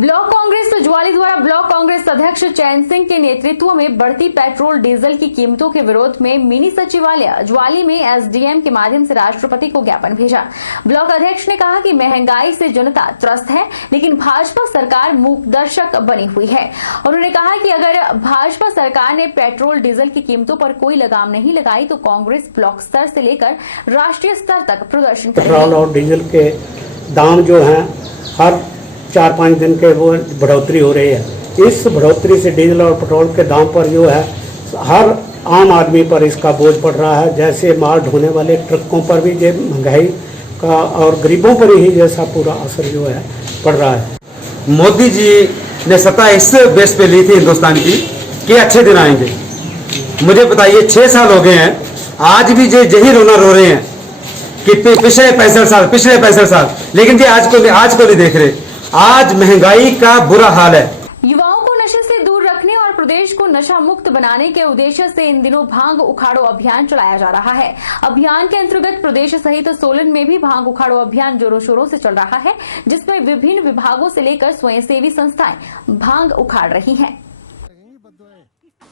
Block Congress Jawali द्वारा block Congress अध्यक्ष चैन सिंह के नेतृत्व में बढ़ती पेट्रोल डीजल की कीमतों के विरोध में मिनी सचिवालय ज्वाली में एसडीएम के माध्यम से राष्ट्रपति को ज्ञापन भेजा। ब्लॉक अध्यक्ष ने कहा कि महंगाई से जनता त्रस्त है, लेकिन भाजपा सरकार मूकदर्शक बनी हुई है। उन्होंने कहा कि अगर भाजपा सरकार ने पेट्रोल डीजल की कीमतों पर कोई लगाम नहीं लगाई तो कांग्रेस ब्लॉक स्तर से लेकर राष्ट्रीय स्तर तक प्रदर्शन करेगी। पेट्रोल और डीजल के दाम जो है हर 4-5 दिन के वो बढ़ोतरी हो रही है। इस बढ़ोतरी से डीजल और पेट्रोल के दाम पर जो है हर आम आदमी पर इसका बोझ पड़ रहा है। जैसे माल ढोने वाले ट्रकों पर भी ये महंगाई का और गरीबों पर ही जैसा पूरा असर जो है पड़ रहा है। मोदी जी ने सत्ता इस बेस पे ली थी हिंदुस्तान की कि अच्छे दिन आएंगे। मुझे बताइए 6 साल हो गए हैं, आज भी जो यही रोना रो रहे हैं कि पिछले 65 साल, लेकिन ये आज को नहीं देख रहे। आज महंगाई का बुरा हाल है। युवाओं को नशे से दूर रखने और प्रदेश को नशा मुक्त बनाने के उद्देश्य से इन दिनों भांग उखाड़ो अभियान चलाया जा रहा है। अभियान के अंतर्गत प्रदेश सहित सोलन में भी भांग उखाड़ो अभियान जोरों शोरों से चल रहा है, जिसमें विभिन्न विभागों से लेकर स्वयंसेवी संस्थाएं भांग उखाड़ रही हैं।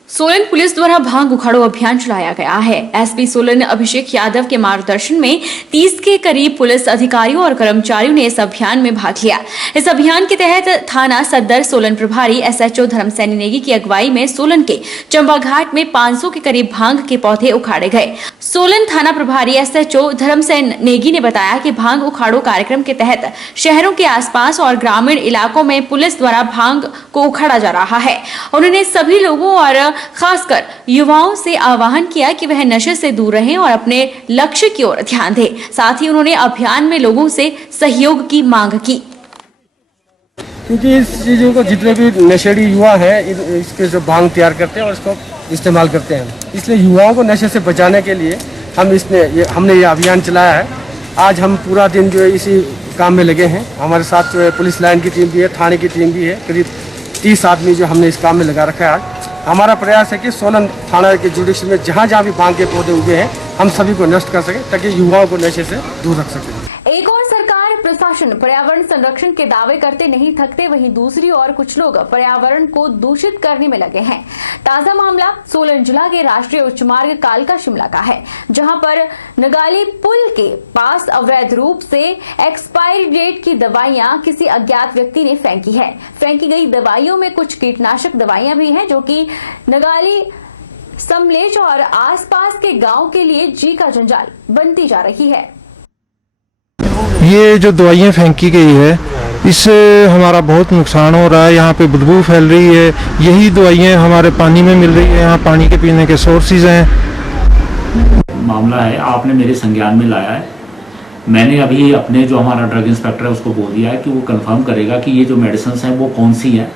सोलन पुलिस द्वारा भांग उखाड़ो अभियान चलाया गया है। एसपी सोलन अभिषेक यादव के मार्गदर्शन में 30 के करीब पुलिस अधिकारियों और कर्मचारियों ने इस अभियान में भाग लिया। इस अभियान के तहत थाना सदर सोलन प्रभारी एसएचओ धर्मसेन नेगी की अगुवाई में सोलन के चंबा घाट में 500 के करीब भांग के पौधे उखाड़े गए। सोलन थाना प्रभारी एसएचओ धर्मसेन नेगी ने बताया कि भांग उखाड़ो कार्यक्रम के तहत शहरों के आसपास और ग्रामीण इलाकों में पुलिस द्वारा भांग को उखाड़ा जा रहा है। उन्होंने सभी लोगों और खासकर युवाओं से आह्वान किया कि वह नशे से दूर रहें और अपने लक्ष्य की ओर ध्यान दें। साथ ही उन्होंने अभियान में लोगों से सहयोग की मांग की। क्योंकि इस चीज़ों को जितने भी नशेड़ी युवा हैं इसके जो भांग तैयार करते हैं और इसको इस्तेमाल करते हैं, इसलिए युवाओं को नशे से बचाने के लिए हमने ये अभियान चलाया है। आज हम पूरा दिन जो है इसी काम में लगे हैं। हमारे साथ जो है पुलिस लाइन की टीम भी है, थाने की टीम भी है। करीब 30 आदमी जो हमने इस काम में लगा रखा है। आज हमारा प्रयास है कि सोलन थाना के जुडिशरी में जहाँ जहाँ भी भांग के पौधे उगे हैं हम सभी को नष्ट कर सकें, ताकि युवाओं को नशे से दूर रख सकें। एक और सरकार प्रशासन पर्यावरण संरक्षण के दावे करते नहीं थकते, वहीं दूसरी ओर कुछ लोग पर्यावरण को दूषित करने में लगे हैं। ताजा मामला सोलन जिला के राष्ट्रीय उच्च मार्ग कालका शिमला का है, जहां पर नगाली पुल के पास अवैध रूप से एक्सपायरी डेट की दवाइयां किसी अज्ञात व्यक्ति ने फेंकी है। फेंकी गई दवाइयों में कुछ कीटनाशक दवाइयां भी हैं, जो कि नगाली समलेच और आसपास के गांव के लिए जी का जंजाल बनती जा रही है। ये जो दवाइयाँ फेंकी गई है इससे हमारा बहुत नुकसान हो रहा है। यहाँ पे बदबू फैल रही है। यही दवाइयाँ हमारे पानी में मिल रही है। यहाँ पानी के पीने के सोर्सेज हैं। मामला है आपने मेरे संज्ञान में लाया है। मैंने अभी अपने जो हमारा ड्रग इंस्पेक्टर है उसको बोल दिया है कि वो कंफर्म करेगा कि ये जो मेडिसिन हैं वो कौन सी हैं,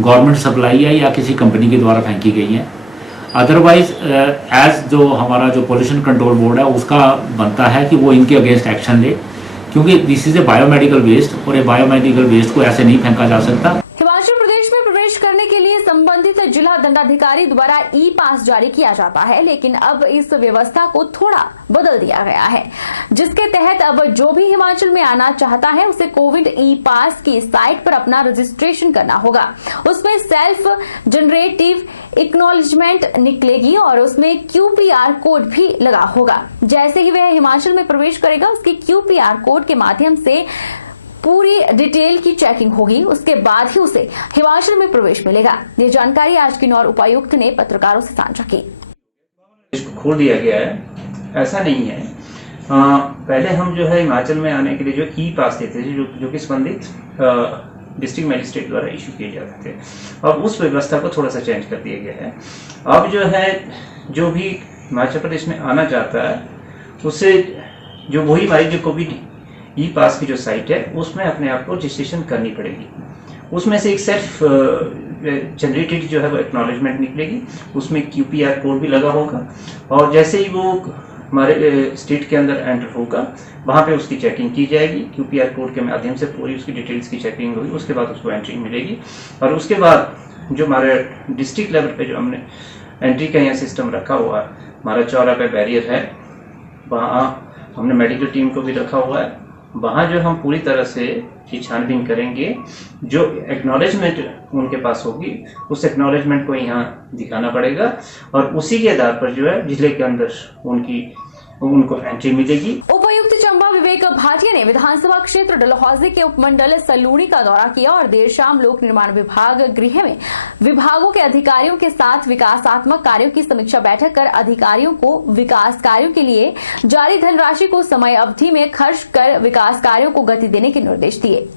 गवर्नमेंट सप्लाई है या किसी कंपनी के द्वारा फेंकी गई हैं। अदरवाइज एज जो हमारा जो पोल्यूशन कंट्रोल बोर्ड है उसका बनता है कि वो इनके अगेंस्ट एक्शन ले, क्योंकि this is a biomedical waste और ये बायोमेडिकल वेस्ट को ऐसे नहीं फेंका जा सकता। हिमाचल प्रदेश में प्रवेश करने के लिए संबंधित जिला दंडाधिकारी द्वारा ई पास जारी किया जाता है, लेकिन अब इस व्यवस्था को थोड़ा बदल दिया गया है, जिसके तहत अब जो भी हिमाचल में आना चाहता है उसे कोविड ई पास की साइट पर अपना रजिस्ट्रेशन करना होगा। उसमें सेल्फ जनरेटिव एक्नॉलेजमेंट निकलेगी और उसमें QPR कोड भी लगा होगा। जैसे ही वह हिमाचल में प्रवेश करेगा उसके QPR कोड के माध्यम से पूरी डिटेल की चेकिंग होगी, उसके बाद ही उसे हिमाचल में प्रवेश मिलेगा। ये जानकारी आज किन्नौर उपायुक्त ने पत्रकारों से साझा की। इसको खोल दिया गया है, ऐसा नहीं है। पहले हम जो है हिमाचल में आने के लिए जो ई पास देते थे, जो कि संबंधित डिस्ट्रिक्ट मजिस्ट्रेट द्वारा इशू किए जाते थे, और उस व्यवस्था को थोड़ा सा चेंज कर दिया गया है। अब जो है जो भी हिमाचल प्रदेश में आना चाहता है उससे जो वही हमारी जो कोविड ई पास की जो साइट है उसमें अपने आप को रजिस्ट्रेशन करनी पड़ेगी। उसमें से एक सेल्फ जनरेटेड जो है वो एक्नॉलेजमेंट निकलेगी, उसमें QPR कोड भी लगा होगा, और जैसे ही वो हमारे स्टेट के अंदर एंटर होगा वहाँ पे उसकी चेकिंग की जाएगी। QPR कोड के माध्यम से पूरी उसकी डिटेल्स की चेकिंग होगी, उसके बाद उसको एंट्री मिलेगी। और उसके बाद जो हमारे डिस्ट्रिक्ट लेवल पे जो हमने एंट्री का यहाँ सिस्टम रखा हुआ है, हमारा चौरा पे बैरियर है, वहाँ हमने मेडिकल टीम को भी रखा हुआ है, वहाँ जो हम पूरी तरह से की छानबीन करेंगे, जो एक्नॉलेजमेंट उनके पास होगी उस एक्नॉलेजमेंट को यहाँ दिखाना पड़ेगा और उसी के आधार पर जो है जिले के अंदर उनको एंट्री मिलेगी। उपायुक्त चंबा विवेक भाटिया ने विधानसभा क्षेत्र डलहौजी के उपमंडल सलूणी का दौरा किया और देर शाम लोक निर्माण विभाग गृह में विभागों के अधिकारियों के साथ विकासात्मक कार्यों की समीक्षा बैठक कर अधिकारियों को विकास कार्यों के लिए जारी धनराशि को समय अवधि में खर्च कर विकास कार्यों को गति देने के निर्देश दिए।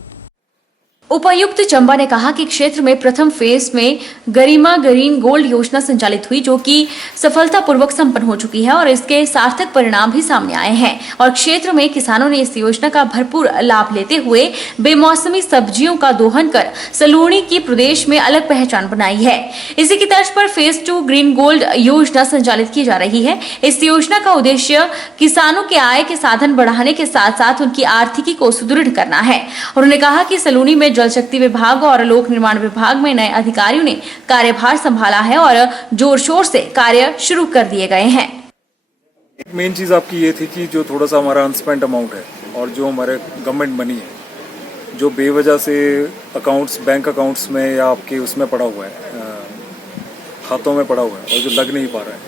उपायुक्त चंबा ने कहा कि क्षेत्र में प्रथम फेज में गरिमा ग्रीन गोल्ड योजना संचालित हुई, जो कि सफलतापूर्वक संपन्न हो चुकी है और इसके सार्थक परिणाम भी सामने आए हैं और क्षेत्र में किसानों ने इस योजना का भरपूर लाभ लेते हुए बेमौसमी सब्जियों का दोहन कर सलूणी की प्रदेश में अलग पहचान बनाई है। इसी की तर्ज पर फेज 2 ग्रीन गोल्ड योजना संचालित की जा रही है। इस योजना का उद्देश्य किसानों के आय के साधन बढ़ाने के साथ साथ उनकी आर्थिकी को सुदृढ़ करना है। उन्होंने कहा कि सलूणी में जल शक्ति विभाग और लोक निर्माण विभाग में नए अधिकारियों ने कार्यभार संभाला है और जोर शोर से कार्य शुरू कर दिए गए हैं। एक मेन चीज़ आपकी ये थी कि जो थोड़ा सा हमारा अनस्पेंट अमाउंट है और जो हमारे गवर्नमेंट मनी है, जो बेवजह से अकाउंट्स, बैंक अकाउंट्स में या आपके उसमें पड़ा हुआ है, खातों में पड़ा हुआ है और जो लग नहीं पा रहा है,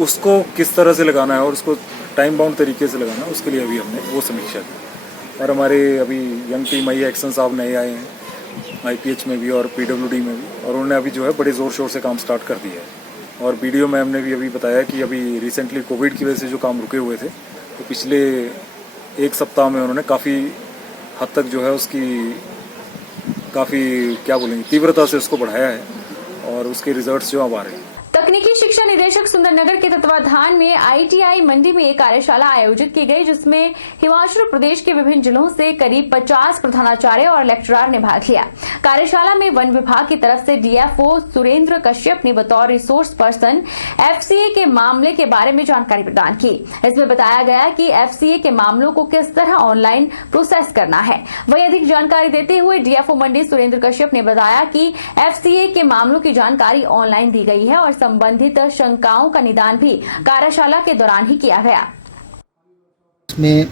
उसको किस तरह से लगाना है और उसको टाइम बाउंड तरीके से लगाना है, उसके लिए अभी हमने वो समीक्षा की। और हमारे अभी यंग टीम आई एक्शन साहब नए आए हैं IPH में भी और PWD में भी, और उन्होंने अभी जो है बड़े ज़ोर शोर से काम स्टार्ट कर दिया है। और BDO मैम ने भी अभी बताया कि अभी रिसेंटली कोविड की वजह से जो काम रुके हुए थे, तो पिछले एक सप्ताह में उन्होंने काफ़ी हद तक जो है उसकी काफ़ी क्या बोलेंगे तीव्रता से उसको बढ़ाया है और उसके रिजल्ट्स जो अब आ रहे हैं। तकनीकी शिक्षा निदेशक सुंदरनगर के तत्वाधान में ITI मंडी में एक कार्यशाला आयोजित की गई, जिसमें हिमाचल प्रदेश के विभिन्न जिलों से करीब 50 प्रधानाचार्य और लेक्चरर ने भाग लिया। कार्यशाला में वन विभाग की तरफ से DFO सुरेंद्र कश्यप ने बतौर रिसोर्स पर्सन FCA के मामले के बारे में जानकारी प्रदान की। इसमें बताया गया कि FCA के मामलों को किस तरह ऑनलाइन प्रोसेस करना है। वही अधिक जानकारी देते हुए DFO मंडी सुरेंद्र कश्यप ने बताया कि FCA के मामलों की जानकारी ऑनलाइन दी गई है और संबंधित शंकाओं का निदान भी कार्यशाला के दौरान ही किया गया। इसमें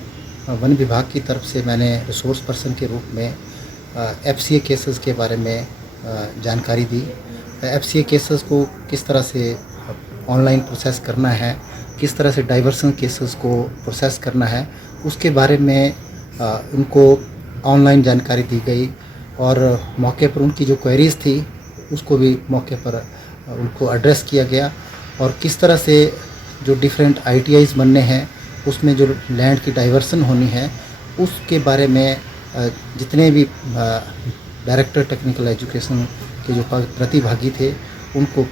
वन विभाग की तरफ से मैंने रिसोर्स पर्सन के रूप में FCA केसेस के बारे में जानकारी दी। FCA केसेस को किस तरह से ऑनलाइन प्रोसेस करना है, किस तरह से डाइवर्सन केसेस को प्रोसेस करना है, उसके बारे में उनको ऑनलाइन जानकारी दी गई और मौके पर उनकी जो क्वेरीज थी उसको भी मौके पर उनको एड्रेस किया गया। और किस तरह से जो डिफरेंट ITIs बनने हैं, उसमें जो लैंड की डाइवर्सन होनी है, उसके बारे में जितने भी डायरेक्टर टेक्निकल एजुकेशन के जो प्रतिभागी थे उनको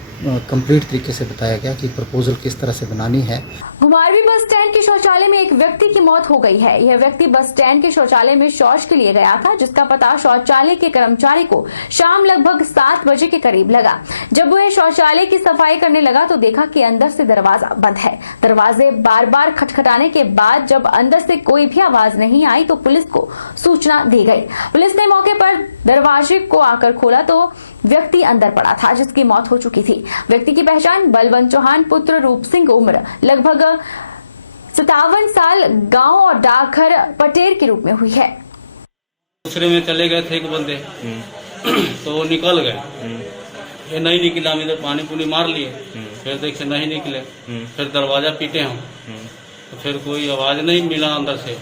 कंप्लीट तरीके से बताया गया कि प्रपोजल किस तरह से बनानी है। घुमारवीं बस स्टैंड के शौचालय में एक व्यक्ति की मौत हो गई है। यह व्यक्ति बस स्टैंड के शौचालय में शौच के लिए गया था, जिसका पता शौचालय के कर्मचारी को शाम लगभग 7 बजे के करीब लगा। जब वह शौचालय की सफाई करने लगा तो देखा कि अंदर से दरवाजा बंद है। दरवाजे बार बार खटखटाने के बाद जब अंदर से कोई भी आवाज नहीं आई तो पुलिस को सूचना दी गई। पुलिस ने मौके पर दरवाजे को आकर खोला तो व्यक्ति अंदर पड़ा था, जिसकी मौत हो चुकी थी। व्यक्ति की पहचान बलवंत चौहान पुत्र रूप सिंह उम्र लगभग 57 साल गांव और डाकघर पटेर के रूप में हुई है। दूसरे में चले गए थे एक बंदे तो वो निकल गए, ये नहीं निकला, हम इधर पानी पुनी मार लिए, फिर देखे नहीं निकले, फिर दरवाजा पीटे हम तो फिर कोई आवाज नहीं मिला अंदर से,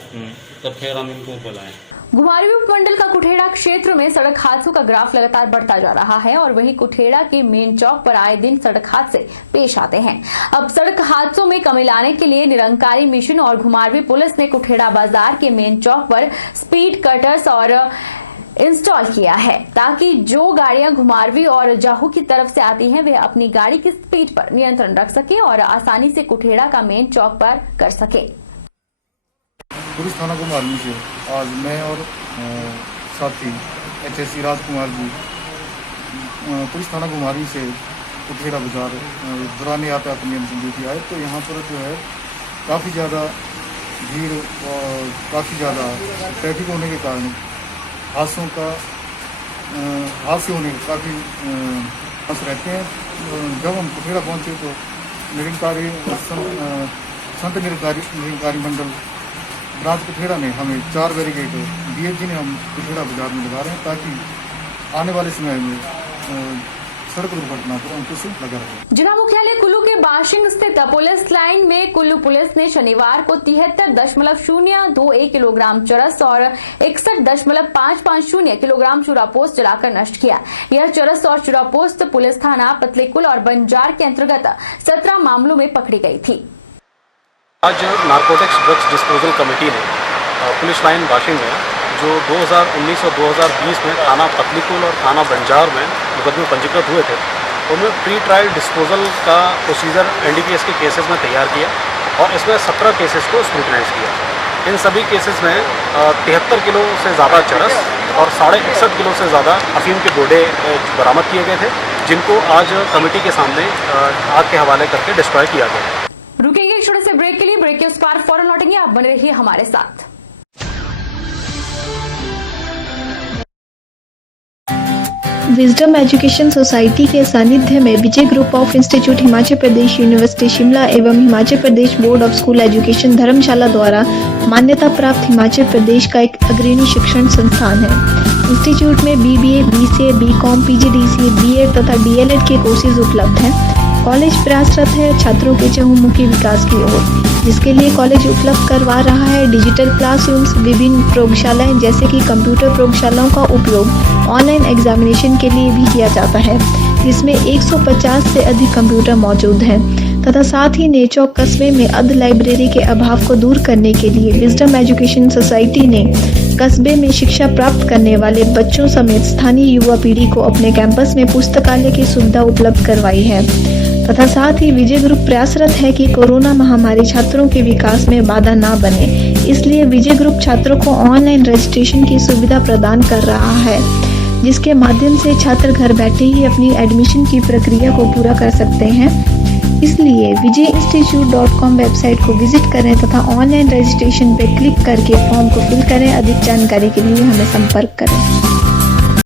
तो फिर हम इनको बुलाए। घुमारवीं उपमंडल का कुठेड़ा क्षेत्र में सड़क हादसों का ग्राफ लगातार बढ़ता जा रहा है और वहीं कुठेड़ा के मेन चौक पर आए दिन सड़क हादसे पेश आते हैं। अब सड़क हादसों में कमी लाने के लिए निरंकारी मिशन और घुमारवीं पुलिस ने कुठेड़ा बाजार के मेन चौक पर स्पीड कटर्स और इंस्टॉल किया है, ताकि जो गाड़ियां घुमारवीं और जाहू की तरफ से आती हैं वे अपनी गाड़ी की स्पीड पर नियंत्रण रख सके और आसानी से कुठेड़ा का मेन चौक पर कर सके। पुलिस थाना घुमारवीं से आज मैं और साथी HSC राजकुमार जी पुलिस थाना घुमारवीं से कुठेड़ा बाजार दौरान यातायात नियंत्रण ड्यूटी आए, तो यहाँ पर जो है काफ़ी ज़्यादा भीड़ और काफ़ी ज़्यादा ट्रैफिक होने के कारण हादसे होने के काफ़ी चांस रहते हैं। जब हम कुठेड़ा पहुँचे तो संत निरंकारी मंडल ब्रांच कुठेड़ा ने हमें 4 बैरिकेड डीएफजी ने हम कुठेड़ा बाजार में लगा रहे हैं ताकि आने वाले समय में सड़क दुर्घटना पर अंकुश लगा रहे। जिला मुख्यालय कुल्लू के बाशिंग स्थित पुलिस लाइन में कुल्लू पुलिस ने शनिवार को 73.021 किलोग्राम चरस और 61.550 किलोग्राम चूरापोस्त जलाकर नष्ट किया। यह चरस और चूरापोस्त पुलिस थाना पतलीकुल और बंजार के अंतर्गत 17 मामलों में पकड़ी गई थी। आज नारकोटिक्स ड्रग्स डिस्पोजल कमेटी ने पुलिस लाइन बाशिंग में जो 2019 और 2020 में थाना पतलीकुल और थाना बंजार में मुकदमे पंजीकृत हुए थे, उनमें प्री ट्रायल डिस्पोजल का प्रोसीजर एनडीपीएस के केसेस में तैयार किया और इसमें 17 केसेस को स्क्रूटनाइज किया। इन सभी केसेस में 73 किलो से ज़्यादा चरस और 61.5 किलो से ज़्यादा अफीम के गोडे बरामद किए गए थे, जिनको आज कमेटी के सामने आग के हवाले करके डिस्ट्रॉय किया गया। रुकेंगे एक छोटे से ब्रेक के लिए, ब्रेक के उस पार फौरन लौटेंगे, आप बने रहिए हमारे साथ। विजडम एजुकेशन सोसाइटी के सानिध्य में Vijay group of institute Himachal Pradesh university Shimla एवं Himachal Pradesh board of school education Dharamshala द्वारा मान्यता प्राप्त हिमाचल प्रदेश का एक अग्रणी शिक्षण संस्थान है। इंस्टीट्यूट में BBA, BCA, BCom, PGDCA, BEd तथा डीएलएड के कोर्सेज उपलब्ध हैं। कॉलेज प्रयासरत है छात्रों के चहुमुखी विकास की ओर, जिसके लिए कॉलेज उपलब्ध करवा रहा है डिजिटल क्लासरूम्स, विभिन्न प्रयोगशालाएं जैसे कि कंप्यूटर प्रयोगशालाओं का उपयोग ऑनलाइन एग्जामिनेशन के लिए भी किया जाता है, जिसमें 150 से अधिक कंप्यूटर मौजूद हैं तथा साथ ही नेचौक कस्बे में अर्ध लाइब्रेरी के अभाव को दूर करने के लिए विजडम एजुकेशन सोसाइटी ने कस्बे में शिक्षा प्राप्त करने वाले बच्चों समेत स्थानीय युवा पीढ़ी को अपने कैंपस में पुस्तकालय की सुविधा उपलब्ध करवाई है तथा साथ ही विजय ग्रुप प्रयासरत है कि कोरोना महामारी छात्रों के विकास में बाधा न बने, इसलिए विजय ग्रुप छात्रों को ऑनलाइन रजिस्ट्रेशन की सुविधा प्रदान कर रहा है, जिसके माध्यम से छात्र घर बैठे ही अपनी एडमिशन की प्रक्रिया को पूरा कर सकते हैं। इसलिए vijayinstitute.com वेबसाइट को विजिट करें तथा ऑनलाइन रजिस्ट्रेशन पर क्लिक करके फॉर्म को फिल करें। अधिक जानकारी के लिए हमें संपर्क करें।